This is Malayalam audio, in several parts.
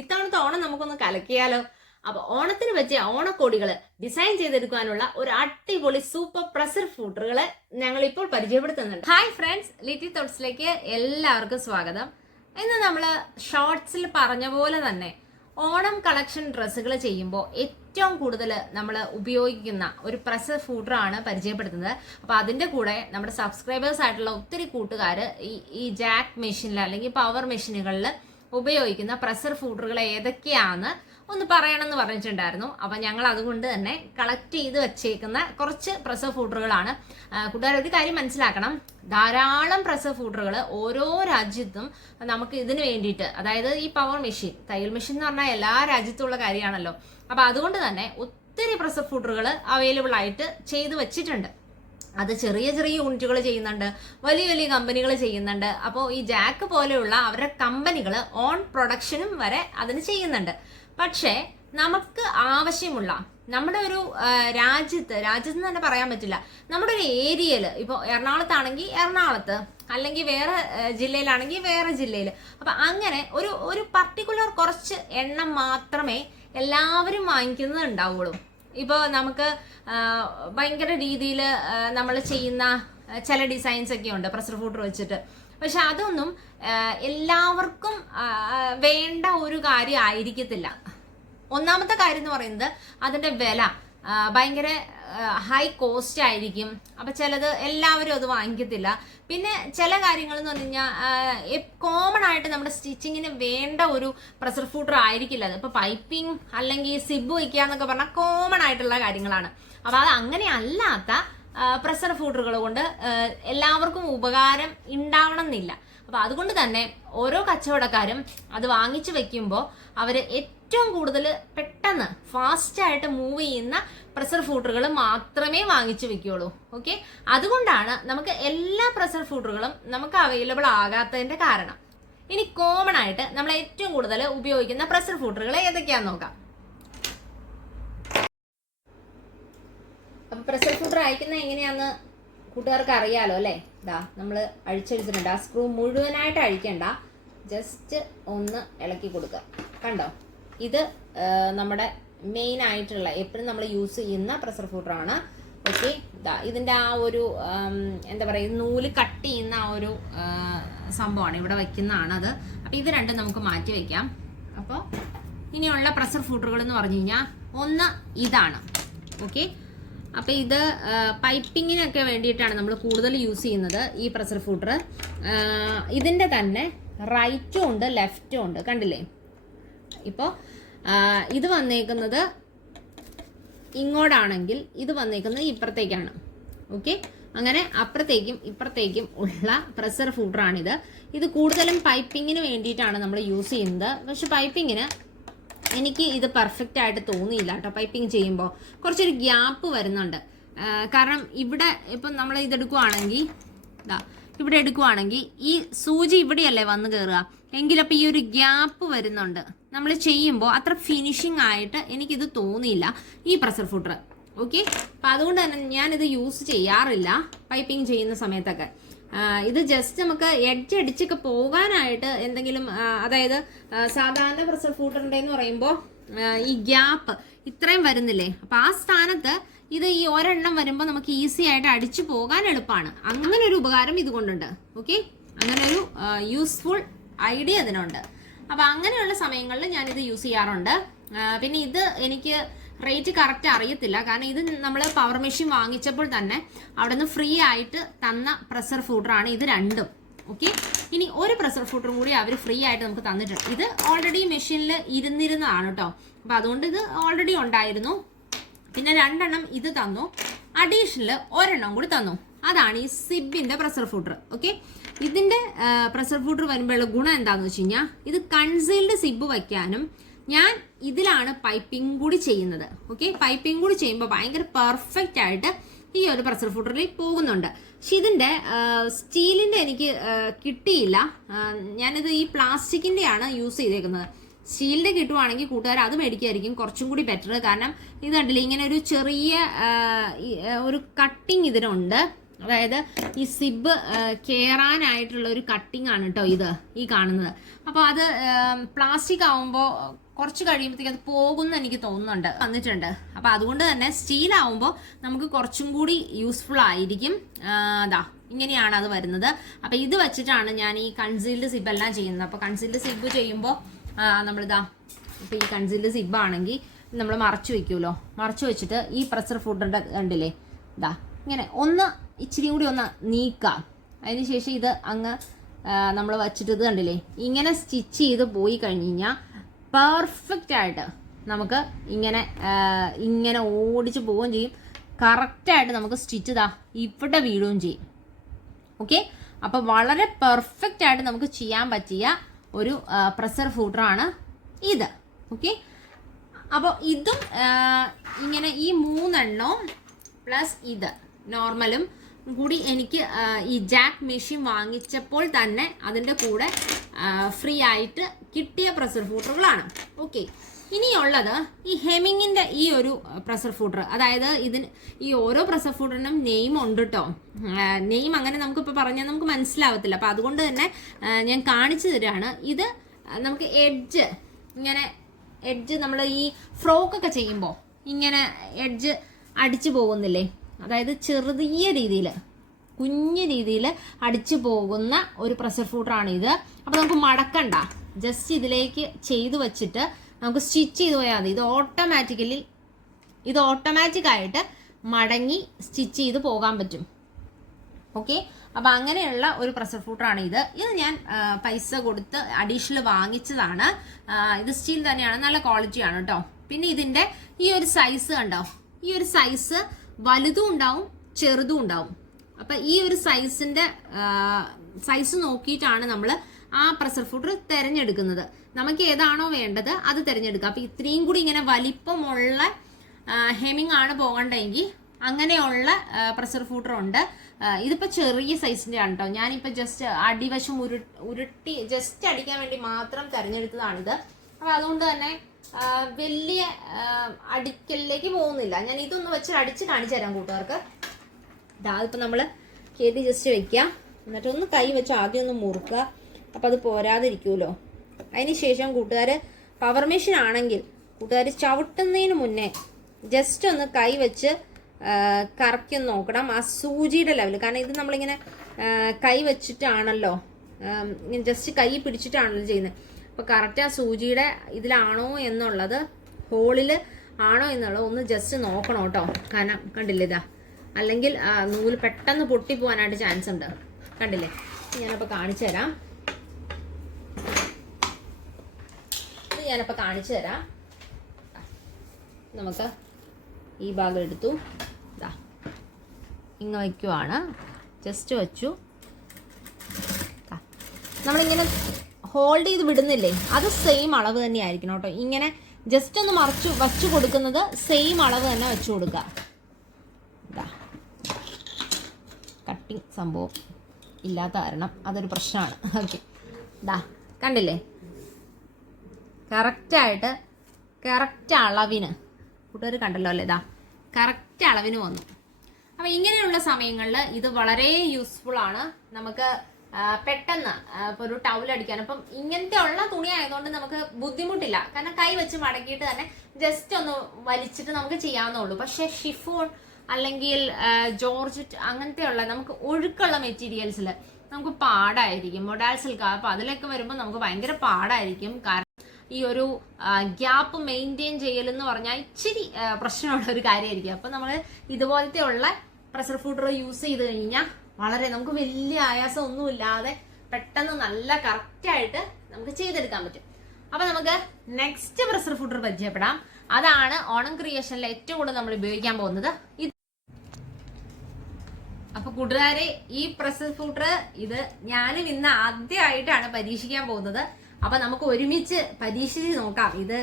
ഇത്തവണത്തെ ഓണം നമുക്കൊന്ന് കലക്കിയാലോ? അപ്പൊ ഓണത്തിന് പറ്റിയ ഓണക്കോടികൾ ഡിസൈൻ ചെയ്തെടുക്കാനുള്ള ഒരു അടിപൊളി സൂപ്പർ പ്രസർ ഫൂട്ടറുകൾ ഞങ്ങൾ ഇപ്പോൾ പരിചയപ്പെടുത്തുന്നുണ്ട്. ഹായ് ഫ്രണ്ട്സ് ലിറ്റി തോട്ട്സിലേക്ക് എല്ലാവർക്കും സ്വാഗതം. ഇന്ന് നമ്മൾ ഷോർട്സിൽ പറഞ്ഞ പോലെ തന്നെ ഓണം കളക്ഷൻ ഡ്രസ്സുകൾ ചെയ്യുമ്പോൾ ഏറ്റവും കൂടുതൽ നമ്മൾ ഉപയോഗിക്കുന്ന ഒരു പ്രസർ ഫൂട്ടറാണ് പരിചയപ്പെടുത്തുന്നത്. അപ്പോൾ അതിന്റെ കൂടെ നമ്മുടെ സബ്സ്ക്രൈബേഴ്സ് ആയിട്ടുള്ള ഒത്തിരി കൂട്ടുകാർ ഈ ഈ ജാക്ക് മെഷീനിൽ അല്ലെങ്കിൽ പവർ മെഷീനുകളിൽ ഉപയോഗിക്കുന്ന പ്രഷർ ഫുഡറുകൾ ഏതൊക്കെയാണ്? ഒന്ന് പറയണമെന്ന് പറഞ്ഞിട്ടുണ്ടായിരുന്നു. അപ്പം ഞങ്ങൾ അതുകൊണ്ട് തന്നെ കളക്ട് ചെയ്ത് വെച്ചേക്കുന്ന കുറച്ച് പ്രസർ ഫുഡറുകളാണ് കൂട്ടുകാർ ഒരു കാര്യം മനസ്സിലാക്കണം. ധാരാളം പ്രസർ ഫുഡറുകൾ ഓരോ രാജ്യത്തും നമുക്ക് ഇതിന് വേണ്ടിയിട്ട് അതായത് ഈ പവർ മെഷീൻ തയ്യൽ മെഷീൻ എന്ന് പറഞ്ഞാൽ എല്ലാ രാജ്യത്തുള്ള കാര്യമാണല്ലോ. അപ്പം അതുകൊണ്ട് തന്നെ ഒത്തിരി പ്രസർ ഫുഡറുകൾ അവൈലബിൾ ആയിട്ട് ചെയ്തു വെച്ചിട്ടുണ്ട്. അത് ചെറിയ ചെറിയ യൂണിറ്റുകൾ ചെയ്യുന്നുണ്ട് വലിയ വലിയ കമ്പനികൾ ചെയ്യുന്നുണ്ട്. അപ്പോൾ ഈ ജാക്ക് പോലെയുള്ള അവരുടെ കമ്പനികൾ ഓൺ പ്രൊഡക്ഷനും വരെ അതിന് ചെയ്യുന്നുണ്ട്. പക്ഷേ നമുക്ക് ആവശ്യമുള്ള നമ്മുടെ ഒരു രാജ്യത്ത് രാജ്യത്ത് തന്നെ പറയാൻ പറ്റില്ല. നമ്മുടെ ഒരു ഏരിയയിൽ ഇപ്പോൾ എറണാകുളത്താണെങ്കിൽ എറണാകുളത്ത് അല്ലെങ്കിൽ വേറെ ജില്ലയിലാണെങ്കിൽ വേറെ ജില്ലയിൽ. അപ്പം അങ്ങനെ ഒരു ഒരു പർട്ടിക്കുലർ കുറച്ച് എണ്ണം മാത്രമേ എല്ലാവരും വാങ്ങിക്കുന്നത് ഉണ്ടാവുള്ളൂ. ഇപ്പോൾ നമുക്ക് ഭയങ്കര രീതിയിൽ നമ്മൾ ചെയ്യുന്ന ചില ഡിസൈൻസ് ഒക്കെ ഉണ്ട് പ്രഷർ ഫൂട്ടർ വെച്ചിട്ട്. പക്ഷെ അതൊന്നും എല്ലാവർക്കും വേണ്ട ഒരു കാര്യം ആയിരിക്കത്തില്ല ഒന്നാമത്തെ കാര്യം എന്ന് പറയുന്നത് അതിന്റെ വില. ഭയങ്കര ഹൈ കോസ്റ്റ് ആയിരിക്കും. അപ്പം ചിലത് എല്ലാവരും അത് വാങ്ങിക്കത്തില്ല. പിന്നെ ചില കാര്യങ്ങൾ എന്ന് പറഞ്ഞു കഴിഞ്ഞാൽ കോമൺ ആയിട്ട് നമ്മുടെ സ്റ്റിച്ചിങ്ങിന് വേണ്ട ഒരു പ്രഷർ ഫൂട്ടർ ആയിരിക്കില്ല അത്. ഇപ്പം പൈപ്പിംഗ് അല്ലെങ്കിൽ സിബ് വയ്ക്കുക എന്നൊക്കെ പറഞ്ഞാൽ കോമൺ ആയിട്ടുള്ള കാര്യങ്ങളാണ്. അപ്പോൾ അത് അങ്ങനെ അല്ലാത്ത പ്രഷർ ഫൂട്ടറുകൾ കൊണ്ട് എല്ലാവർക്കും ഉപകാരം ഉണ്ടാവണം എന്നില്ല അപ്പോൾ അതുകൊണ്ട് തന്നെ ഓരോ കച്ചവടക്കാരും അത് വാങ്ങിച്ചു വെക്കുമ്പോൾ അവർ ഏറ്റവും കൂടുതൽ പെട്ടെന്ന് ഫാസ്റ്റ് ആയിട്ട് മൂവ് ചെയ്യുന്ന പ്രഷർ ഫൂട്ടറുകൾ മാത്രമേ വാങ്ങിച്ചു വെക്കുകയുള്ളൂ ഓക്കെ അതുകൊണ്ടാണ് നമുക്ക് എല്ലാ പ്രഷർ ഫൂട്ടറുകളും നമുക്ക് അവൈലബിൾ ആകാത്തതിന്റെ കാരണം. ഇനി കോമൺ ആയിട്ട് നമ്മൾ ഏറ്റവും കൂടുതൽ ഉപയോഗിക്കുന്ന പ്രഷർ ഫൂട്ടറുകൾ ഏതൊക്കെയാന്ന് നോക്കാം. അപ്പൊ പ്രഷർ ഫൂട്ടർ അയക്കുന്നത് എങ്ങനെയാന്ന് കൂട്ടുകാർക്ക് അറിയാലോ അല്ലേ? ഇതാ നമ്മൾ അഴിച്ചെടുത്തിട്ടുണ്ട് ആ സ്ക്രൂ മുഴുവനായിട്ട് അഴിക്കണ്ട. ജസ്റ്റ് ഒന്ന് ഇളക്കി കൊടുക്കുക. കണ്ടോ? ഇത് നമ്മുടെ മെയിൻ ആയിട്ടുള്ള എപ്പോഴും നമ്മൾ യൂസ് ചെയ്യുന്ന പ്രഷർ ഫുഡറാണ് ഓക്കെ ഇതാ ഇതിന്റെ ആ ഒരു എന്താ പറയുക നൂൽ കട്ട് ചെയ്യുന്ന ആ ഒരു സംഭവമാണ് ഇവിടെ വെക്കുന്നതാണ് അത്. അപ്പോൾ ഇത് രണ്ടും നമുക്ക് മാറ്റി വെക്കാം. അപ്പോൾ ഇനിയുള്ള പ്രഷർ ഫുഡറുകൾ എന്ന് പറഞ്ഞു കഴിഞ്ഞാൽ ഒന്ന് ഇതാണ്. ഓക്കെ അപ്പോൾ ഇത് പൈപ്പിങ്ങിനൊക്കെ വേണ്ടിയിട്ടാണ് നമ്മൾ കൂടുതൽ യൂസ് ചെയ്യുന്നത് ഈ പ്രഷർ ഫുഡർ ഇതിന്റെ തന്നെ റൈറ്റും ഉണ്ട് ലെഫ്റ്റും ഉണ്ട്. കണ്ടില്ലേ? ഇപ്പോൾ ഇത് വന്നേക്കുന്നത് ഇങ്ങോട്ടാണെങ്കിൽ ഇത് വന്നേക്കുന്നത് ഇപ്പുറത്തേക്കാണ്. ഓക്കെ? അങ്ങനെ അപ്പുറത്തേക്കും ഇപ്പുറത്തേക്കും ഉള്ള പ്രഷർ ഫുഡറാണിത് ഇത് കൂടുതലും പൈപ്പിങ്ങിന് വേണ്ടിയിട്ടാണ് നമ്മൾ യൂസ് ചെയ്യുന്നത്. പക്ഷെ പൈപ്പിങ്ങിന് എനിക്ക് ഇത് പെർഫെക്റ്റ് ആയിട്ട് തോന്നിയില്ല കേട്ടോ പൈപ്പിംഗ് ചെയ്യുമ്പോൾ കുറച്ചൊരു ഗ്യാപ്പ് വരുന്നുണ്ട്. കാരണം ഇവിടെ ഇപ്പം നമ്മൾ ഇതെടുക്കുവാണെങ്കിൽ ഇതാ ഇവിടെ എടുക്കുവാണെങ്കിൽ ഈ സൂചി ഇവിടെയല്ലേ വന്ന് കയറുക എങ്കിലപ്പോൾ ഈ ഒരു ഗ്യാപ്പ് വരുന്നുണ്ട്. നമ്മൾ ചെയ്യുമ്പോൾ അത്ര ഫിനിഷിംഗ് ആയിട്ട് എനിക്കിത് തോന്നിയില്ല. ഈ പ്രഷർ ഫുട്ടർ ഓക്കെ അപ്പം അതുകൊണ്ട് തന്നെ ഞാനിത് യൂസ് ചെയ്യാറില്ല. പൈപ്പിംഗ് ചെയ്യുന്ന സമയത്തൊക്കെ. ഇത് ജസ്റ്റ് നമുക്ക് എഡ്ജ് അടിച്ചൊക്കെ പോകാനായിട്ട് എന്തെങ്കിലും അതായത് സാധാരണ പ്രഷർ ഫൂട്ടറിന്റെ എന്ന് പറയുമ്പോൾ ഈ ഗ്യാപ്പ് ഇത്രയും വരുന്നില്ലേ? അപ്പം ആ സ്ഥാനത്ത് ഇത് ഈ ഒരെണ്ണം വരുമ്പോൾ നമുക്ക് ഈസി ആയിട്ട് അടിച്ചു പോകാൻ എളുപ്പമാണ് അങ്ങനെ ഒരു ഉപകാരം ഇതുകൊണ്ടുണ്ട്. ഓക്കെ അങ്ങനെ ഒരു യൂസ്ഫുൾ ഐഡിയ അതിനുണ്ട് അപ്പം അങ്ങനെയുള്ള സമയങ്ങളിൽ ഞാനിത് യൂസ് ചെയ്യാറുണ്ട്. പിന്നെ ഇത് എനിക്ക് റേറ്റ് കറക്റ്റ് അറിയത്തില്ല. കാരണം ഇത് നമ്മൾ പവർ മെഷീൻ വാങ്ങിച്ചപ്പോൾ തന്നെ അവിടെ നിന്ന് ഫ്രീ ആയിട്ട് തന്ന പ്രഷർ ഫൂട്ടറാണ് ഇത് രണ്ടും. ഓക്കെ ഇനി ഒരു പ്രഷർ ഫൂട്ടറും കൂടി അവർ ഫ്രീ ആയിട്ട് നമുക്ക് തന്നിട്ടുണ്ട്. ഇത് ഓൾറെഡി മെഷീനിൽ ഇരുന്നിരുന്നതാണ് കേട്ടോ അപ്പോൾ അതുകൊണ്ട് ഇത് ഓൾറെഡി ഉണ്ടായിരുന്നു. പിന്നെ രണ്ടെണ്ണം ഇത് തന്നു. അഡീഷണൽ ഒരെണ്ണം കൂടി തന്നു. അതാണ് ഈ സിബിന്റെ പ്രഷർ ഫൂട്ടർ ഓക്കെ ഇതിന്റെ പ്രഷർ ഫുഡർ വരുമ്പോഴുള്ള ഗുണം എന്താണെന്ന് വെച്ച് കഴിഞ്ഞാൽ ഇത് കൺസീൽഡ് സിബ് വയ്ക്കാനും ഞാൻ ഇതിലാണ് പൈപ്പിംഗ് കൂടി ചെയ്യുന്നത്. ഓക്കെ പൈപ്പിംഗ് കൂടി ചെയ്യുമ്പോൾ ഭയങ്കര പെർഫെക്റ്റ് ആയിട്ട് ഈ ഒരു പ്രഷർ ഫുഡറിൽ പോകുന്നുണ്ട്. പക്ഷെ ഇതിന്റെ സ്റ്റീലിന്റെ എനിക്ക് കിട്ടിയില്ല. ഞാനിത് ഈ പ്ലാസ്റ്റിക്കിന്റെയാണ് യൂസ് ചെയ്തേക്കുന്നത്. സ്റ്റീലിന്റെ കിട്ടുവാണെങ്കിൽ കൂട്ടുകാർ അത് മേടിക്കായിരിക്കും കുറച്ചും കൂടി ബെറ്റർ കാരണം ഇത് കണ്ടില്ലേ ഇങ്ങനെ ഒരു ചെറിയ ഒരു കട്ടിങ് ഇതിനുണ്ട്. അതായത് ഈ സിബ് കയറാനായിട്ടുള്ള ഒരു കട്ടിംഗ് ആണ് കേട്ടോ ഇത് ഈ കാണുന്നത്. അപ്പോൾ അത് പ്ലാസ്റ്റിക് ആവുമ്പോൾ കുറച്ച് കഴിയുമ്പോഴത്തേക്ക് അത് പോകുമെന്ന് എനിക്ക് തോന്നുന്നുണ്ട് വന്നിട്ടുണ്ട്. അപ്പോൾ അതുകൊണ്ട് തന്നെ സ്റ്റീൽ ആവുമ്പോൾ നമുക്ക് കുറച്ചും കൂടി യൂസ്ഫുൾ ആയിരിക്കും. അതാ ഇങ്ങനെയാണ് അത് വരുന്നത്. അപ്പോൾ ഇത് വെച്ചിട്ടാണ് ഞാൻ ഈ കൺസീൽഡ് സിബ് എല്ലാം ചെയ്യുന്നത്. അപ്പോൾ കൺസീൽഡ് സിബ് ചെയ്യുമ്പോൾ നമ്മളിതാ ഇപ്പോൾ ഈ കൺസീൽഡ് സിബ് ആണെങ്കിൽ നമ്മൾ മറച്ചു വെക്കുമല്ലോ മറച്ചു വെച്ചിട്ട് ഈ പ്രഷർ ഫുഡിന്റെ കണ്ടില്ലേ? ഇതാ ഇങ്ങനെ ഒന്ന് ഇച്ചിരി കൂടി ഒന്ന് നീക്കാം. അതിനുശേഷം ഇത് അങ്ങ് നമ്മൾ വച്ചിട്ട് കണ്ടില്ലേ? ഇങ്ങനെ സ്റ്റിച്ച് ചെയ്ത് പോയി കഴിഞ്ഞ് കഴിഞ്ഞാൽ പെർഫെക്റ്റ് ആയിട്ട് നമുക്ക് ഇങ്ങനെ ഇങ്ങനെ ഓടിച്ച് പോവുകയും ചെയ്യും. കറക്റ്റായിട്ട് നമുക്ക് സ്റ്റിച്ച് ഇതാ ഇവിടെ വീഴുകയും ചെയ്യും. ഓക്കെ? അപ്പോൾ വളരെ പെർഫെക്റ്റ് ആയിട്ട് നമുക്ക് ചെയ്യാൻ പറ്റിയ ഒരു പ്രഷർ ഫൂട്ടറാണ് ഇത്. ഓക്കെ? അപ്പോൾ ഇതും ഇങ്ങനെ ഈ മൂന്നെണ്ണവും പ്ലസ് ഇത് നോർമലും കൂടി എനിക്ക് ഈ ജാക്ക് മെഷീൻ വാങ്ങിച്ചപ്പോൾ തന്നെ അതിന്റെ കൂടെ ഫ്രീ ആയിട്ട് കിട്ടിയ പ്രഷർ ഫൂട്ടറുകളാണ് ഓക്കെ ഇനിയുള്ളത് ഈ ഹെമിങ്ങിന്റെ ഈ ഒരു പ്രഷർ ഫൂട്ടർ അതായത് ഇതിന് ഈ ഓരോ പ്രഷർ ഫൂട്ടറിനും നെയിം ഉണ്ട് കേട്ടോ നെയിം അങ്ങനെ നമുക്കിപ്പോൾ പറഞ്ഞാൽ നമുക്ക് മനസ്സിലാവത്തില്ല. അപ്പോൾ അതുകൊണ്ട് തന്നെ ഞാൻ കാണിച്ചു തരാണ്. ഇത് നമുക്ക് എഡ്ജ് ഇങ്ങനെ എഡ്ജ് നമ്മൾ ഈ ഫ്രോക്കൊക്കെ ചെയ്യുമ്പോൾ ഇങ്ങനെ എഡ്ജ് അടിച്ചു പോകുന്നില്ലേ? അതായത് ചെറിയ രീതിയിൽ കുഞ്ഞു രീതിയിൽ അടിച്ചു പോകുന്ന ഒരു പ്രഷർ ഫുഡറാണ് ഇത് അപ്പോൾ നമുക്ക് മടക്കണ്ട. ജസ്റ്റ് ഇതിലേക്ക് ചെയ്തു വെച്ചിട്ട് നമുക്ക് സ്റ്റിച്ച് ചെയ്ത് പോയാൽ മതി. ഇത് ഓട്ടോമാറ്റിക്കലി ഇത് ഓട്ടോമാറ്റിക് ആയിട്ട് മടങ്ങി സ്റ്റിച്ച് ചെയ്ത് പോകാൻ പറ്റും. ഓക്കെ അപ്പോൾ അങ്ങനെയുള്ള ഒരു പ്രഷർ ഫൂട്ടറാണ് ഇത് ഇത് ഞാൻ പൈസ കൊടുത്ത് അഡീഷണൽ വാങ്ങിച്ചതാണ്. ഇത് സ്റ്റീൽ തന്നെയാണ്. നല്ല ക്വാളിറ്റിയാണ് കേട്ടോ പിന്നെ ഇതിന്റെ ഈ ഒരു സൈസ് കണ്ടോ? ഈ ഒരു സൈസ് വലുതും ഉണ്ടാവും ചെറുതും ഉണ്ടാവും. അപ്പം ഈ ഒരു സൈസിന്റെ സൈസ് നോക്കിയിട്ടാണ് നമ്മൾ ആ പ്രഷർ ഫുഡർ തിരഞ്ഞെടുക്കുന്നത്. നമുക്ക് ഏതാണോ വേണ്ടത് അത് തിരഞ്ഞെടുക്കുക അപ്പം ഇത്രയും കൂടി ഇങ്ങനെ വലിപ്പമുള്ള ഹെമിങ് ആണ് പോകണ്ടെങ്കിൽ അങ്ങനെയുള്ള പ്രഷർ ഫുഡർ ഉണ്ട്. ഇതിപ്പോൾ ഇതിപ്പോ ചെറിയ സൈസിന്റെ ആണ് കേട്ടോ ഞാനിപ്പോ ജസ്റ്റ് അടിവശം ഉരു ഉരുട്ടി ജസ്റ്റ് അടിക്കാൻ വേണ്ടി മാത്രം തിരഞ്ഞെടുത്തതാണിത്. അപ്പൊ അതുകൊണ്ട് തന്നെ വലിയ അടിക്കലിലേക്ക് പോകുന്നില്ല. ഞാൻ ഇതൊന്ന് വെച്ച് അടിച്ച് കാണിച്ചു തരാം കൂട്ടുകാർക്ക്. ഇതാ ഇപ്പം നമ്മൾ കേതി ജസ്റ്റ് വെക്കാം. എന്നിട്ട് ഒന്ന് കൈ വെച്ച് ആദ്യം ഒന്ന് മുറുക്കുക. അപ്പം അത് പോരാതിരിക്കുമല്ലോ അതിന് ശേഷം കൂട്ടുകാർ പവർ മെഷീൻ ആണെങ്കിൽ കൂട്ടുകാർ ചവിട്ടുന്നതിന് മുന്നേ ജസ്റ്റ് ഒന്ന് കൈ വെച്ച് കറക്കി നോക്കണം. ആ സൂചിയുടെ ലെവൽ കാരണം ഇത് നമ്മളിങ്ങനെ കൈ വെച്ചിട്ടാണല്ലോ ജസ്റ്റ് കൈ പിടിച്ചിട്ടാണല്ലോ ചെയ്യുന്നത്. അപ്പോൾ കറക്റ്റ് ആ സൂചിയുടെ ഇതിലാണോ എന്നുള്ളത് ഹോളിൽ ആണോ എന്നുള്ളത് ഒന്ന് ജസ്റ്റ് നോക്കണം കേട്ടോ. കാരണം കണ്ടില്ലേ ഇതാ? അല്ലെങ്കിൽ നൂൽ പെട്ടെന്ന് പൊട്ടിപ്പോവാനായിട്ട് ചാൻസ് ഉണ്ട്. കണ്ടില്ലേ? ഞാനപ്പോൾ കാണിച്ചു തരാം. ഇത് ഞാനപ്പോൾ കാണിച്ചു തരാം. നമുക്ക് ഈ ഭാഗം എടുത്തു. ഇതാ. ഇങ്ങ വയ്ക്കുവാണ്. ജസ്റ്റ് വച്ചു. നമ്മളിങ്ങനെ ഹോൾഡ് ചെയ്ത് വിടുന്നില്ലേ? അത് സെയിം അളവ് തന്നെ ആയിരിക്കണം കേട്ടോ. ഇങ്ങനെ ജസ്റ്റ് ഒന്ന് മറിച്ച് വച്ചു കൊടുക്കുന്നത് സെയിം അളവ് തന്നെ വെച്ചു കൊടുക്കുക. കട്ടിങ് സംഭവം ഇല്ലാത്ത കാരണം അതൊരു പ്രശ്നമാണ്. ഓക്കെ ഇതാ കണ്ടില്ലേ? കറക്റ്റായിട്ട് കറക്റ്റ് അളവിന്. കൂട്ടുകാർ കണ്ടല്ലോ അല്ലേ? ഇതാ കറക്റ്റ് അളവിന് വന്നു. അപ്പം ഇങ്ങനെയുള്ള സമയങ്ങളിൽ ഇത് വളരെ യൂസ്ഫുൾ ആണ്. നമുക്ക് പെട്ടെന്ന് ഇപ്പോൾ ഒരു ടൗൽ അടിക്കാൻ. അപ്പം ഇങ്ങനത്തെ ഉള്ള തുണി ആയതുകൊണ്ട് നമുക്ക് ബുദ്ധിമുട്ടില്ല. കാരണം കൈ വെച്ച് മടക്കിയിട്ട് തന്നെ ജസ്റ്റ് ഒന്ന് വലിച്ചിട്ട് നമുക്ക് ചെയ്യാവുന്നുള്ളൂ പക്ഷേ ഷിഫോൺ അല്ലെങ്കിൽ ജോർജറ്റ് അങ്ങനത്തെ ഉള്ള നമുക്ക് ഒഴുക്കുള്ള മെറ്റീരിയൽസിൽ നമുക്ക് പാടായിരിക്കും. മൊഡാൽ അപ്പോൾ അതിലൊക്കെ വരുമ്പോൾ നമുക്ക് ഭയങ്കര പാടായിരിക്കും. കാരണം ഈ ഒരു ഗ്യാപ്പ് മെയിന്റെയിൻ ചെയ്യൽ എന്ന് പറഞ്ഞാൽ ഇച്ചിരി പ്രശ്നമുള്ള ഒരു കാര്യമായിരിക്കും. അപ്പോൾ നമ്മൾ ഇതുപോലത്തെ ഉള്ള പ്രഷർ ഫുഡർ യൂസ് ചെയ്ത് കഴിഞ്ഞാൽ വളരെ നമുക്ക് വലിയ ആയാസം ഒന്നുമില്ലാതെ പെട്ടെന്ന് നല്ല കറക്റ്റായിട്ട് നമുക്ക് ചെയ്തെടുക്കാൻ പറ്റും. അപ്പൊ നമുക്ക് നെക്സ്റ്റ് പ്രഷർ ഫുഡർ പരിചയപ്പെടാം. അതാണ് ഓണം ക്രിയേഷനിൽ ഏറ്റവും കൂടുതൽ നമ്മൾ ഉപയോഗിക്കാൻ പോകുന്നത്. ഇത് അപ്പൊ കൂട്ടുകാരെ ഈ പ്രഷർ ഫുഡർ ഇത് ഞാനും ഇന്ന് ആദ്യമായിട്ടാണ് പരീക്ഷിക്കാൻ പോകുന്നത്. അപ്പൊ നമുക്ക് ഒരുമിച്ച് പരീക്ഷിച്ച് നോക്കാം. ഇത്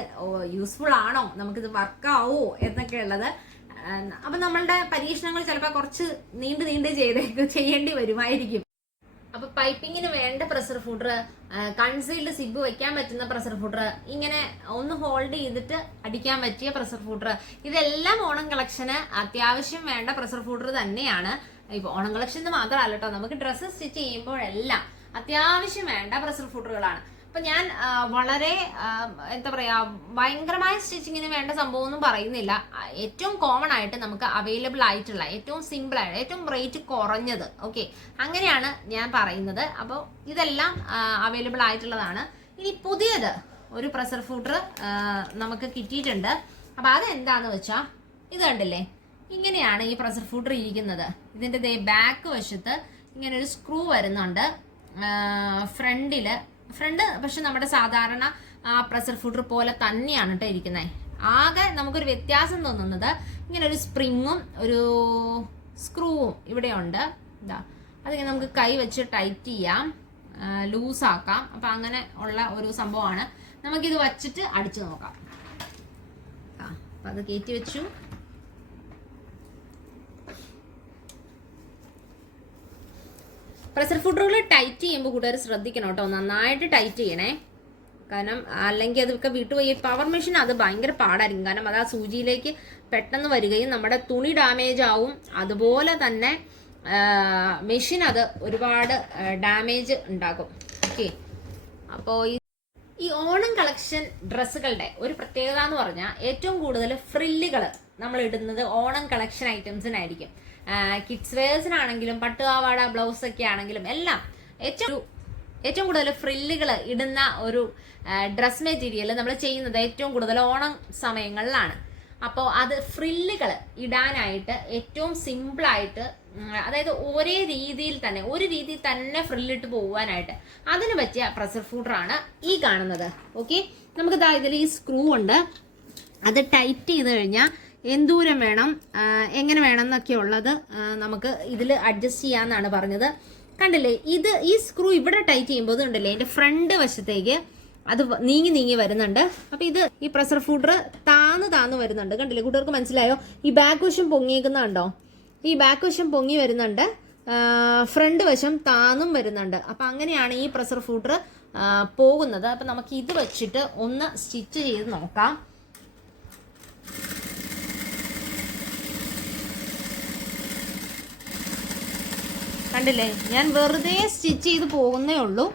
യൂസ്ഫുൾ ആണോ? നമുക്കിത് വർക്കാവോ എന്നൊക്കെ ഉള്ളത് അപ്പൊ നമ്മളുടെ പരീക്ഷണങ്ങൾ ചിലപ്പോൾ കുറച്ച് നീണ്ടു നീണ്ട് ചെയ്തേക്ക് ചെയ്യേണ്ടി വരുമായിരിക്കും. അപ്പൊ പൈപ്പിങ്ങിന് വേണ്ട പ്രഷർ ഫുഡർ കൺസീൽഡ് സിബ് വെക്കാൻ പറ്റുന്ന പ്രഷർ ഫുഡർ ഇങ്ങനെ ഒന്ന് ഹോൾഡ് ചെയ്തിട്ട് അടിക്കാൻ പറ്റിയ പ്രഷർ ഫുഡർ ഇതെല്ലാം ഓണം കളക്ഷന് അത്യാവശ്യം വേണ്ട പ്രഷർ ഫുഡർ തന്നെയാണ്. ഇപ്പൊ ഓണം കളക്ഷൻ മാത്രമല്ല കേട്ടോ നമുക്ക് ഡ്രസ്സ് സ്റ്റിച്ച് ചെയ്യുമ്പോഴെല്ലാം അത്യാവശ്യം വേണ്ട പ്രഷർ ഫുഡറുകളാണ് അപ്പൊ ഞാൻ വളരെ എന്താ പറയാ ഭയങ്കരമായ സ്റ്റിച്ചിങ്ങിന് വേണ്ട സംഭവം ഒന്നും പറയുന്നില്ല ഏറ്റവും കോമൺ ആയിട്ട് നമുക്ക് അവൈലബിൾ ആയിട്ടുള്ള ഏറ്റവും സിമ്പിൾ ആയിട്ട് ഏറ്റവും റേറ്റ് കുറഞ്ഞത് ഓക്കെ അങ്ങനെയാണ് ഞാൻ പറയുന്നത്. അപ്പോൾ ഇതെല്ലാം അവൈലബിൾ ആയിട്ടുള്ളതാണ്. ഇനി പുതിയത് ഒരു പ്രഷർ ഫൂട്ടർ നമുക്ക് കിട്ടിയിട്ടുണ്ട്. അപ്പൊ അതെന്താന്ന് വെച്ചാ ഇത് കണ്ടില്ലേ? ഇങ്ങനെയാണ് ഈ പ്രഷർ ഫൂട്ടർ ഇരിക്കുന്നത്. ഇതിന്റെ ദേ ബാക്ക് വശത്ത് ഇങ്ങനെ ഒരു സ്ക്രൂ വരുന്നുണ്ട്. ഫ്രണ്ടിൽ ഫ്രണ്ട് പക്ഷെ നമ്മുടെ സാധാരണ പ്രഷർ ഫുഡർ പോലെ തന്നെയാണ് കേട്ടോ ഇരിക്കുന്നത് ആകെ നമുക്കൊരു വ്യത്യാസം തോന്നുന്നത് ഇങ്ങനെ ഒരു സ്പ്രിങ്ങും ഒരു സ്ക്രൂവും ഇവിടെ ഉണ്ട്. ഇതാ അതിങ്ങനെ നമുക്ക് കൈ വെച്ച് ടൈറ്റ് ചെയ്യാം. ലൂസാക്കാം അപ്പം അങ്ങനെ ഉള്ള ഒരു സംഭവമാണ്. നമുക്കിത് വച്ചിട്ട് അടിച്ചു നോക്കാം. അപ്പം അത് കയറ്റി വെച്ചു. പ്രഷർ റോൾ ടൈറ്റ് ചെയ്യുമ്പോൾ കൂട്ടുകാർ ശ്രദ്ധിക്കണം കേട്ടോ. നന്നായിട്ട് ടൈറ്റ് ചെയ്യണേ. കാരണം അല്ലെങ്കിൽ അതൊക്കെ വിട്ടുപോയി പവർ മെഷീൻ അത് ഭയങ്കര പാടായിരിക്കും. കാരണം അത് ആ സൂചിയിലേക്ക് പെട്ടെന്ന് വരികയും നമ്മുടെ തുണി ഡാമേജ് ആവും. അതുപോലെ തന്നെ മെഷീൻ അത് ഒരുപാട് ഡാമേജ് ഉണ്ടാക്കും. ഓക്കെ അപ്പോൾ ഈ ഈ ഓണം കളക്ഷൻ ഡ്രസ്സുകളുടെ ഒരു പ്രത്യേകത എന്ന് പറഞ്ഞാൽ ഏറ്റവും കൂടുതൽ ഫ്രില്ലുകൾ നമ്മൾ ഇടുന്നത് ഓണം കളക്ഷൻ ഐറ്റംസിനായിരിക്കും കിഡ്സ് വെയേഴ്സിനാണെങ്കിലും പട്ടുപാവാട ബ്ലൗസ് ഒക്കെ ആണെങ്കിലും എല്ലാം ഏറ്റവും ഏറ്റവും കൂടുതൽ ഫ്രില്ലുകൾ ഇടുന്ന ഒരു ഡ്രസ് മെറ്റീരിയൽ നമ്മൾ ചെയ്യുന്നത് ഏറ്റവും കൂടുതൽ ഓണം സമയങ്ങളിലാണ്. അപ്പോൾ അത് ഫ്രില്ലുകൾ ഇടാനായിട്ട് ഏറ്റവും സിമ്പിളായിട്ട് അതായത് ഒരേ രീതിയിൽ തന്നെ ഒരു രീതിയിൽ തന്നെ ഫ്രില്ലിട്ട് പോകാനായിട്ട് അതിന് പറ്റിയ പ്രഷർ ഫുഡറാണ് ഈ കാണുന്നത്. ഓക്കെ നമുക്ക് ഇതാ ഇതിൽ ഈ സ്ക്രൂ ഉണ്ട്. അത് ടൈറ്റ് ചെയ്ത് കഴിഞ്ഞാൽ എന്തൂരം വേണം എങ്ങനെ വേണം എന്നൊക്കെ ഉള്ളത് നമുക്ക് ഇതിൽ അഡ്ജസ്റ്റ് ചെയ്യാമെന്നാണ് പറഞ്ഞത്. കണ്ടില്ലേ ഇത് ഈ സ്ക്രൂ ഇവിടെ ടൈറ്റ് ചെയ്യുമ്പോൾ ഉണ്ടല്ലേ എന്റെ ഫ്രണ്ട് വശത്തേക്ക് അത് നീങ്ങി നീങ്ങി വരുന്നുണ്ട്. അപ്പോൾ ഇത് ഈ പ്രഷർ ഫുഡർ താന്ന് താന്ന് വരുന്നുണ്ട്. കണ്ടില്ലേ കൂട്ടുകാർക്ക് മനസ്സിലായോ? ഈ ബാക്ക് വശം പൊങ്ങിയേക്കുന്നുണ്ടോ ഈ ബാക്ക് വശം പൊങ്ങി വരുന്നുണ്ട്. ഫ്രണ്ട് വശം താന്നും വരുന്നുണ്ട്. അപ്പം അങ്ങനെയാണ് ഈ പ്രഷർ ഫുഡർ പോകുന്നത്. അപ്പം നമുക്ക് ഇത് വെച്ചിട്ട് ഒന്ന് സ്റ്റിച്ച് ചെയ്ത് നോക്കാം. കണ്ടില്ലേ? ഞാൻ വെറുതെ സ്റ്റിച്ച് ചെയ്ത് പോകുന്നേ ഉള്ളൂ.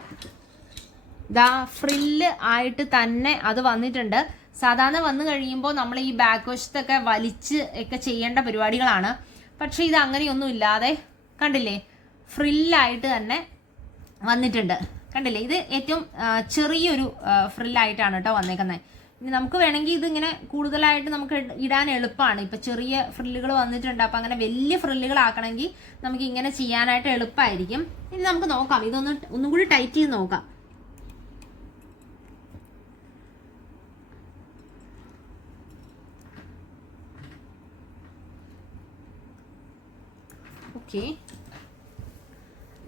ദാ ഫ്രില്ല് ആയിട്ട് തന്നെ അത് വന്നിട്ടുണ്ട്. സാധാരണ വന്നു കഴിയുമ്പോൾ നമ്മൾ ഈ ബാക്ക് വശത്തൊക്കെ വലിച്ച് ഒക്കെ ചെയ്യേണ്ട പരിപാടികളാണ്. പക്ഷെ ഇത് അങ്ങനെയൊന്നും ഇല്ലാതെ കണ്ടില്ലേ? ഫ്രില്ലായിട്ട് തന്നെ വന്നിട്ടുണ്ട്. കണ്ടില്ലേ? ഇത് ഏറ്റവും ചെറിയൊരു ഫ്രില്ലായിട്ടാണ് കേട്ടോ വന്നേക്കുന്നത്. ഇനി നമുക്ക് വേണമെങ്കിൽ ഇതിങ്ങനെ കൂടുതലായിട്ട് നമുക്ക് ഇടാൻ എളുപ്പമാണ്. ഇപ്പം ചെറിയ ഫ്രില്ലുകൾ വന്നിട്ടുണ്ട്. അപ്പം അങ്ങനെ വലിയ ഫ്രില്ലുകൾ ആക്കണമെങ്കിൽ നമുക്ക് ഇങ്ങനെ ചെയ്യാനായിട്ട് എളുപ്പമായിരിക്കും ഇനി നമുക്ക് നോക്കാം. ഇതൊന്ന് ഒന്നും കൂടി ടൈറ്റ് ചെയ്ത് നോക്കാം. ഓക്കെ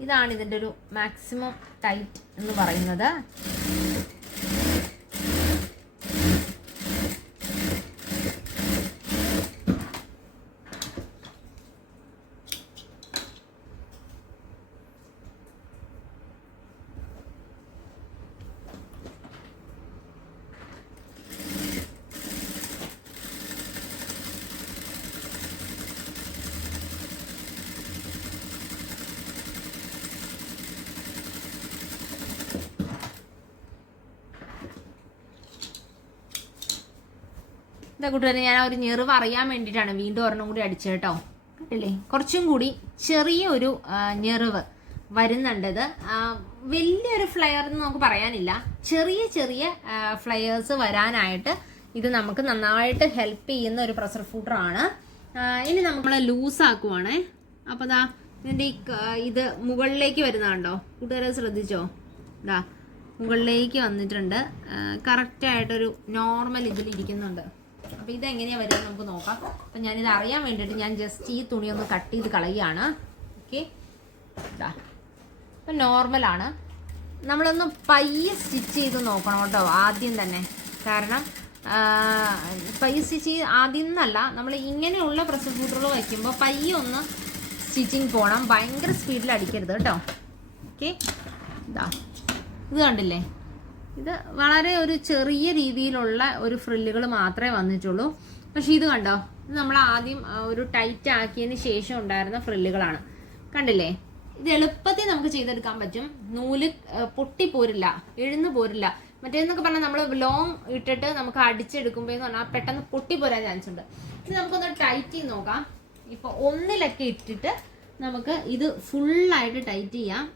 ഇതാണ് ഇതിന്റെ ഒരു മാക്സിമം ടൈറ്റ് എന്ന് പറയുന്നത്. ഇതാ കൂട്ടുകാരെ ഞാൻ ഒരു ഞെറിവ് അറിയാൻ വേണ്ടിയിട്ടാണ് വീണ്ടും ഒരെണ്ണം കൂടി അടിച്ചത് കേട്ടോ. കണ്ടില്ലേ കുറച്ചും കൂടി ചെറിയൊരു ഞെറിവ് വരുന്നുണ്ടത് വലിയൊരു ഫ്ലെയർ എന്ന് നമുക്ക് പറയാനില്ല. ചെറിയ ചെറിയ ഫ്ലെയേഴ്സ് വരാനായിട്ട് ഇത് നമുക്ക് നന്നായിട്ട് ഹെൽപ്പ് ചെയ്യുന്ന ഒരു പ്രഷർ ഫുഡറാണ് ഇനി നമ്മൾ ലൂസ് ആക്കുവാണേ. അപ്പോൾ ദാ ഇതിന്റെ ഈ ഇത് മുകളിലേക്ക് വരുന്നതുണ്ടോ കൂട്ടുകാരെ ശ്രദ്ധിച്ചോ? ദാ മുകളിലേക്ക് വന്നിട്ടുണ്ട്. കറക്റ്റായിട്ടൊരു നോർമൽ ഇതിൽ ഇരിക്കുന്നുണ്ട് അപ്പോൾ എങ്ങനെയാ വരുന്നത് നമുക്ക് നോക്കാം. അപ്പം ഞാനിത് അറിയാൻ വേണ്ടിയിട്ട് ഞാൻ ജസ്റ്റ് ഈ തുണി ഒന്ന് കട്ട് ചെയ്ത് കളയുകയാണ്. ഓക്കെ ഇതാ ഇപ്പം നോർമലാണ് നമ്മളൊന്ന് പയ്യെ സ്റ്റിച്ച് ചെയ്ത് നോക്കണം കേട്ടോ ആദ്യം തന്നെ. കാരണം പയ്യ സ്റ്റിച്ച് ആദ്യം എന്നല്ല നമ്മൾ ഇങ്ങനെയുള്ള പ്രഷർ ഫുഡറുകൾ വയ്ക്കുമ്പോൾ പയ്യെ ഒന്ന് സ്റ്റിച്ചിങ് പോകണം ഭയങ്കര സ്പീഡിൽ അടിക്കരുത് കേട്ടോ. ഓക്കെ ഇതാ ഇത് കണ്ടില്ലേ? ഇത് വളരെ ഒരു ചെറിയ രീതിയിലുള്ള ഒരു ഫ്രില്ലുകൾ മാത്രമേ വന്നിട്ടുള്ളൂ. പക്ഷെ ഇത് കണ്ടോ? ഇത് നമ്മൾ ആദ്യം ഒരു ടൈറ്റ് ആക്കിയതിന് ശേഷം ഉണ്ടായിരുന്ന ഫ്രില്ലുകളാണ്. കണ്ടില്ലേ? ഇത് എളുപ്പത്തിൽ നമുക്ക് ചെയ്തെടുക്കാൻ പറ്റും. നൂൽ പൊട്ടി പോരില്ല എഴുന്നു പോരില്ല. മറ്റേന്നൊക്കെ പറഞ്ഞാൽ നമ്മൾ ലോങ് ഇട്ടിട്ട് നമുക്ക് അടിച്ചെടുക്കുമ്പോൾ എന്ന് പറഞ്ഞാൽ പെട്ടെന്ന് പൊട്ടി പോരാൻ ചാൻസ് ഉണ്ട്. ഇത് നമുക്കൊന്ന് ടൈറ്റ് ചെയ്ത് നോക്കാം. ഇപ്പൊ ഒന്നിലൊക്കെ ഇട്ടിട്ട് നമുക്ക് ഇത് ഫുള്ളായിട്ട് ടൈറ്റ് ചെയ്യാം.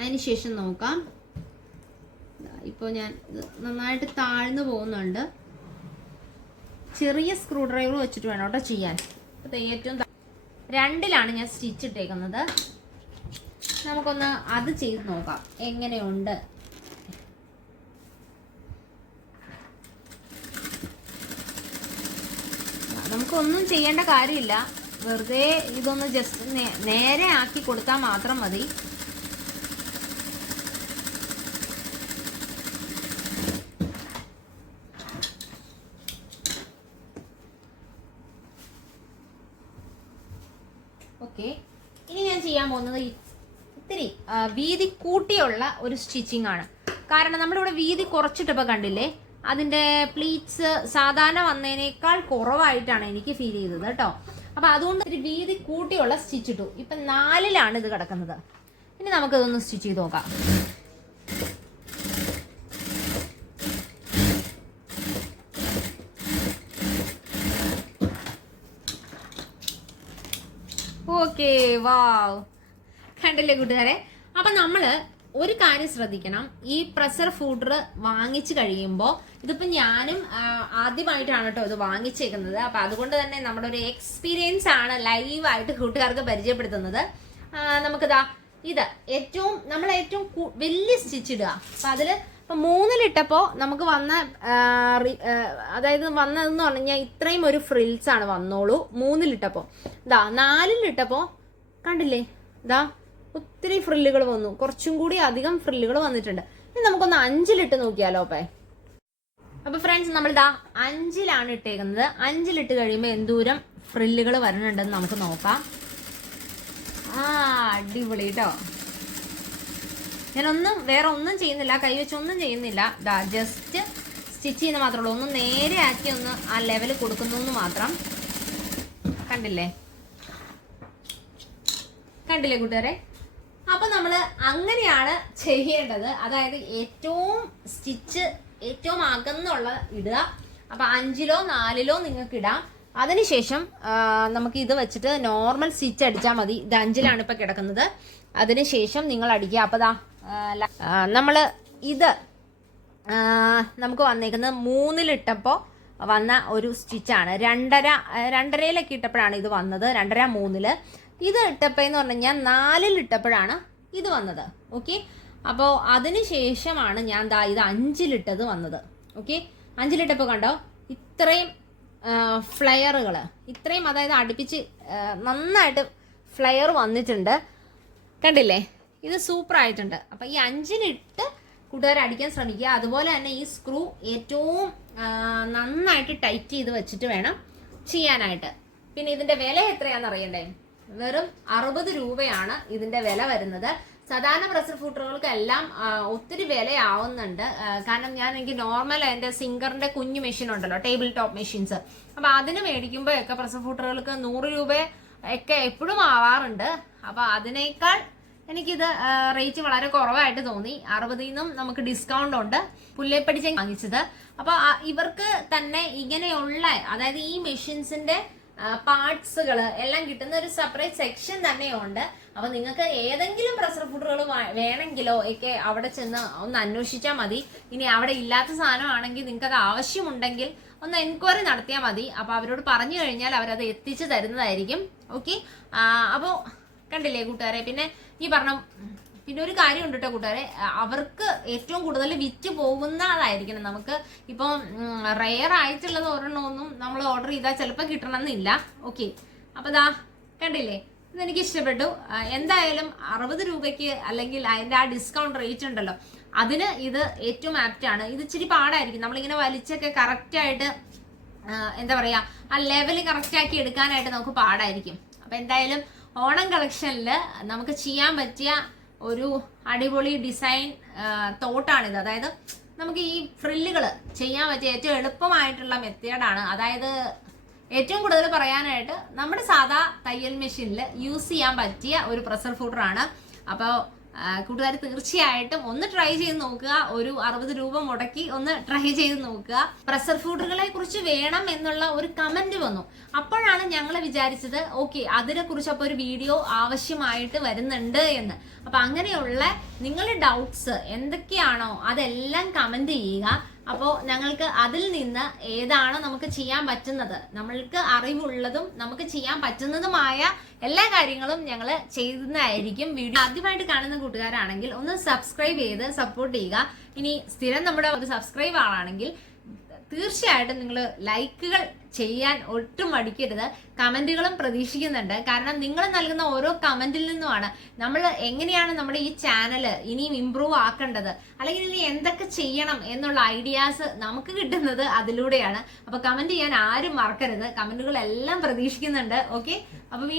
അതിന് ശേഷം നോക്കാം. ഇപ്പോൾ ഞാൻ നന്നായിട്ട് താഴ്ന്നു പോകുന്നുണ്ട്. ചെറിയ സ്ക്രൂ ഡ്രൈവർ വെച്ചിട്ട് വേണം കേട്ടോ ചെയ്യാൻ. അപ്പോൾ ഏറ്റവും രണ്ടിലാണ് ഞാൻ സ്റ്റിച്ച് ഇട്ടേക്കുന്നത്. നമുക്കൊന്ന് അത് ചെയ്ത് നോക്കാം. എങ്ങനെയുണ്ട്? നമുക്കൊന്നും ചെയ്യേണ്ട കാര്യമില്ല. വെറുതെ ഇതൊന്ന് ജസ്റ്റ് നേരെ ആക്കി കൊടുത്താൽ മാത്രം മതി ഓക്കെ ഇനി ഞാൻ ചെയ്യാൻ പോകുന്നത് ഇത്തിരി വീതി കൂട്ടിയുള്ള ഒരു സ്റ്റിച്ചിങ് ആണ്. കാരണം നമ്മളിവിടെ വീതി കുറച്ചിട്ടപ്പോൾ കണ്ടില്ലേ? അതിന്റെ പ്ലീറ്റ്സ് സാധാരണ വന്നതിനേക്കാൾ കുറവായിട്ടാണ് എനിക്ക് ഫീൽ ചെയ്തത് കേട്ടോ. അപ്പോൾ അതുകൊണ്ട് ഒരു വീതി കൂട്ടിയുള്ള സ്റ്റിച്ച് ഇട്ടു. ഇപ്പം നാലിലാണ് ഇത് കിടക്കുന്നത്. ഇനി നമുക്കിതൊന്ന് സ്റ്റിച്ച് ചെയ്ത് നോക്കാം. ഓക്കേ വാവ് കണ്ടില്ലേ കൂട്ടുകാരെ? അപ്പൊ നമ്മൾ ഒരു കാര്യം ശ്രദ്ധിക്കണം. ഈ പ്രഷർ ഫുഡർ വാങ്ങിച്ചു കഴിയുമ്പോൾ ഇതിപ്പോ ഞാനും ആദ്യമായിട്ടാണ് കേട്ടോ ഇത് വാങ്ങിച്ചേക്കുന്നത്. അപ്പൊ അതുകൊണ്ട് തന്നെ നമ്മുടെ ഒരു എക്സ്പീരിയൻസ് ആണ് ലൈവായിട്ട് കൂട്ടുകാർക്ക് പരിചയപ്പെടുത്തുന്നത്. നമുക്കിതാ ഇത് ഏറ്റവും നമ്മൾ ഏറ്റവും വലിയ സ്റ്റിച്ച് ഇടുക. അപ്പൊ അതിൽ ഇപ്പൊ മൂന്നിലിട്ടപ്പോ നമുക്ക് വന്ന അതായത് വന്നതെന്ന് പറഞ്ഞു കഴിഞ്ഞാൽ ഇത്രയും ഒരു ഫ്രിൽസ് ആണ് വന്നോളൂ. മൂന്നിലിട്ടപ്പോ ഇതാ നാലിലിട്ടപ്പോ കണ്ടില്ലേ? ഇതാ ഒത്തിരി ഫ്രില്ലുകൾ വന്നു. കുറച്ചും കൂടി അധികം ഫ്രില്ലുകൾ വന്നിട്ടുണ്ട്. ഇനി നമുക്കൊന്ന് അഞ്ചിലിട്ട് നോക്കിയാലോ അപ്പേ? അപ്പൊ ഫ്രണ്ട്സ് നമ്മൾ ഇതാ അഞ്ചിലാണ് ഇട്ടേക്കുന്നത്. അഞ്ചിലിട്ട് കഴിയുമ്പോൾ എന്തൂരം ഫ്രില്ലുകൾ വരുന്നുണ്ടെന്ന് നമുക്ക് നോക്കാം. ആ അടിപൊളി കേട്ടോ ഞാനൊന്നും വേറെ ഒന്നും ചെയ്യുന്നില്ല. കൈ വെച്ചൊന്നും ചെയ്യുന്നില്ല. ഇതാ ജസ്റ്റ് സ്റ്റിച്ച് ചെയ്യുന്ന മാത്രമേ ഉള്ളൂ. ഒന്ന് നേരെ ആക്കി ഒന്ന് ആ ലെവൽ കൊടുക്കുന്നു മാത്രം. കണ്ടില്ലേ? കണ്ടില്ലേ കൂട്ടുകാരെ? അപ്പൊ നമ്മൾ അങ്ങനെയാണ് ചെയ്യേണ്ടത്. അതായത് ഏറ്റവും സ്റ്റിച്ച് ഏറ്റവും അകന്നുള്ള ഇടുക. അപ്പൊ അഞ്ചിലോ നാലിലോ നിങ്ങൾക്ക് ഇടാം. അതിനുശേഷം നമുക്ക് ഇത് വെച്ചിട്ട് നോർമൽ സ്റ്റിച്ച് അടിച്ചാൽ മതി. ഇത് അഞ്ചിലാണ് ഇപ്പൊ കിടക്കുന്നത്. അതിനുശേഷം നിങ്ങൾ അടിക്കുക. അപ്പൊ ദാ നമ്മൾ ഇത് നമുക്ക് വന്നേക്കുന്നത് മൂന്നിലിട്ടപ്പോൾ വന്ന ഒരു സ്റ്റിച്ചാണ് രണ്ടര രണ്ടരയിലൊക്കെ ഇട്ടപ്പോഴാണ് ഇത് വന്നത്. രണ്ടര മൂന്നിൽ. ഇത് ഇട്ടപ്പോൾ എന്ന് പറഞ്ഞു കഴിഞ്ഞാൽ നാലിൽ ഇട്ടപ്പോഴാണ് ഇത് വന്നത്. ഓക്കെ അപ്പോൾ അതിന് ശേഷമാണ് ഞാൻ ദാ ഇത് അഞ്ചിലിട്ടത് വന്നത്. ഓക്കെ അഞ്ചിലിട്ടപ്പോൾ കണ്ടോ? ഇത്രയും ഫ്ലയറുകൾ ഇത്രയും അതായത് അടുപ്പിച്ച് നന്നായിട്ട് ഫ്ലയർ വന്നിട്ടുണ്ട്. കണ്ടില്ലേ? ഇത് സൂപ്പർ ആയിട്ടുണ്ട് അപ്പൊ ഈ അഞ്ചിലിട്ട് കൂട്ടുകാർ അടിക്കാൻ ശ്രമിക്കുക. അതുപോലെ തന്നെ ഈ സ്ക്രൂ ഏറ്റവും നന്നായിട്ട് ടൈറ്റ് ചെയ്ത് വെച്ചിട്ട് വേണം ചെയ്യാനായിട്ട്. പിന്നെ ഇതിന്റെ വില എത്രയാണെന്ന് അറിയണ്ടേ? വെറും അറുപത് രൂപയാണ് ഇതിന്റെ വില വരുന്നത്. സാധാരണ പ്രഷർ ഫുട്ടറുകൾക്കെല്ലാം ഒത്തിരി വിലയാവുന്നുണ്ട്. കാരണം ഞാൻ എനിക്ക് നോർമൽ എന്റെ സിംഗറിന്റെ കുഞ്ഞു മെഷീൻ ഉണ്ടല്ലോ ടേബിൾ ടോപ്പ് മെഷീൻസ് അപ്പൊ അതിന് മേടിക്കുമ്പോഴൊക്കെ പ്രഷർ ഫുട്ടറുകൾക്ക് നൂറ് രൂപ ഒക്കെ എപ്പോഴും ആവാറുണ്ട്. അപ്പൊ അതിനേക്കാൾ എനിക്കിത് റേറ്റ് വളരെ കുറവായിട്ട് തോന്നി. അറുപതിൽ നിന്നും നമുക്ക് ഡിസ്കൗണ്ട് ഉണ്ട്. പുല്ലേപ്പടിച്ച് വാങ്ങിച്ചത്. അപ്പൊ ആ- ഇവർക്ക് തന്നെ ഇങ്ങനെയുള്ള അതായത് ഈ മെഷീൻസിന്റെ പാർട്സുകൾ എല്ലാം കിട്ടുന്ന ഒരു സെപ്പറേറ്റ് സെക്ഷൻ തന്നെയുണ്ട്. അപ്പൊ നിങ്ങൾക്ക് ഏതെങ്കിലും പ്രഷർ ഫുഡുകൾ വേണമെങ്കിലോ ഒക്കെ അവിടെ ചെന്ന് ഒന്ന് അന്വേഷിച്ചാൽ മതി. ഇനി അവിടെ ഇല്ലാത്ത സാധനമാണെങ്കിൽ നിങ്ങൾക്ക് അത് ആവശ്യമുണ്ടെങ്കിൽ ഒന്ന് എൻക്വയറി നടത്തിയാൽ മതി. അപ്പൊ അവരോട് പറഞ്ഞു കഴിഞ്ഞാൽ അവരത് എത്തിച്ചു തരുന്നതായിരിക്കും. ഓക്കെ അപ്പോൾ കണ്ടില്ലേ കൂട്ടുകാരെ? പിന്നെ ഈ പറഞ്ഞ പിന്നെ ഒരു കാര്യം ഉണ്ട് കേട്ടോ കൂട്ടുകാരെ അവർക്ക് ഏറ്റവും കൂടുതൽ വിറ്റ് പോകുന്ന അതായിരിക്കണം നമുക്ക് ഇപ്പം റെയർ ആയിട്ടുള്ളത് ഒരെണ്ണമൊന്നും നമ്മൾ ഓർഡർ ചെയ്താൽ ചിലപ്പോൾ കിട്ടണമെന്നില്ല. ഓക്കെ അപ്പോൾ ദാ കണ്ടില്ലേ? ഇതെനിക്ക് ഇഷ്ടപ്പെട്ടു. എന്തായാലും അറുപത് രൂപയ്ക്ക് അല്ലെങ്കിൽ അതിന്റെ ആ ഡിസ്കൗണ്ട് റേറ്റ് ഉണ്ടല്ലോ. അതിന് ഇത് ഏറ്റവും ആപ്റ്റ് ആണ്. ഇത് ഇച്ചിരി പാടായിരിക്കും. നമ്മളിങ്ങനെ വലിച്ചൊക്കെ കറക്റ്റായിട്ട് എന്താ പറയാ ആ ലെവൽ കറക്റ്റ് ആക്കി എടുക്കാനായിട്ട് നമുക്ക് പാടായിരിക്കും. അപ്പൊ എന്തായാലും ഓണം കളക്ഷനിൽ നമുക്ക് ചെയ്യാൻ പറ്റിയ ഒരു അടിപൊളി ഡിസൈൻ തോട്ടാണിത്. അതായത് നമുക്ക് ഈ ഫ്രില്ലുകൾ ചെയ്യാൻ പറ്റിയ ഏറ്റവും എളുപ്പമായിട്ടുള്ള മെത്തേഡാണ്. അതായത് ഏറ്റവും കൂടുതൽ പറയാനായിട്ട് നമ്മുടെ സാധാ തയ്യൽ മെഷീനിൽ യൂസ് ചെയ്യാൻ പറ്റിയ ഒരു പ്രഷർ ഫുഡറാണ് അപ്പോൾ കൂട്ടുകാർ തീർച്ചയായിട്ടും ഒന്ന് ട്രൈ ചെയ്ത് നോക്കുക. ഒരു അറുപത് രൂപ മുടക്കി ഒന്ന് ട്രൈ ചെയ്ത് നോക്കുക. പ്രഷർ ഫുഡുകളെ കുറിച്ച് വേണം എന്നുള്ള ഒരു കമന്റ് വന്നു. അപ്പോഴാണ് ഞങ്ങൾ വിചാരിച്ചത് ഓക്കെ അതിനെ കുറിച്ച് അപ്പോൾ ഒരു വീഡിയോ ആവശ്യമായിട്ട് വരുന്നുണ്ട് എന്ന്. അപ്പൊ അങ്ങനെയുള്ള നിങ്ങളുടെ ഡൗട്ട്സ് എന്തൊക്കെയാണോ അതെല്ലാം കമന്റ് ചെയ്യുക. അപ്പോൾ ഞങ്ങൾക്ക് അതിൽ നിന്ന് ഏതാണോ നമുക്ക് ചെയ്യാൻ പറ്റുന്നത് നമ്മൾക്ക് അറിവുള്ളതും നമുക്ക് ചെയ്യാൻ പറ്റുന്നതുമായ എല്ലാ കാര്യങ്ങളും ഞങ്ങൾ ചെയ്യുന്നതായിരിക്കും വീഡിയോ. ആദ്യമായിട്ട് കാണുന്ന കൂട്ടുകാരാണെങ്കിൽ ഒന്ന് സബ്സ്ക്രൈബ് ചെയ്ത് സപ്പോർട്ട് ചെയ്യുക. ഇനി സ്ഥിരം നമ്മുടെ ഒരു സബ്സ്ക്രൈബ് ആളാണെങ്കിൽ തീർച്ചയായിട്ടും നിങ്ങൾ ലൈക്കുകൾ ചെയ്യാൻ ഒട്ടും മടിക്കരുത്. കമന്റുകളും പ്രതീക്ഷിക്കുന്നുണ്ട്. കാരണം നിങ്ങൾ നൽകുന്ന ഓരോ കമന്റിൽ നിന്നുമാണ് നമ്മൾ എങ്ങനെയാണ് നമ്മുടെ ഈ ചാനൽ ഇനിയും ഇമ്പ്രൂവ് ആക്കേണ്ടത്? അല്ലെങ്കിൽ ഇനി എന്തൊക്കെ ചെയ്യണം എന്നുള്ള ഐഡിയാസ് നമുക്ക് കിട്ടുന്നത് അതിലൂടെയാണ്. അപ്പൊ കമന്റ് ചെയ്യാൻ ആരും മറക്കരുത്. കമന്റുകളെല്ലാം പ്രതീക്ഷിക്കുന്നുണ്ട്. ഓക്കെ അപ്പൊ വീണ്ടും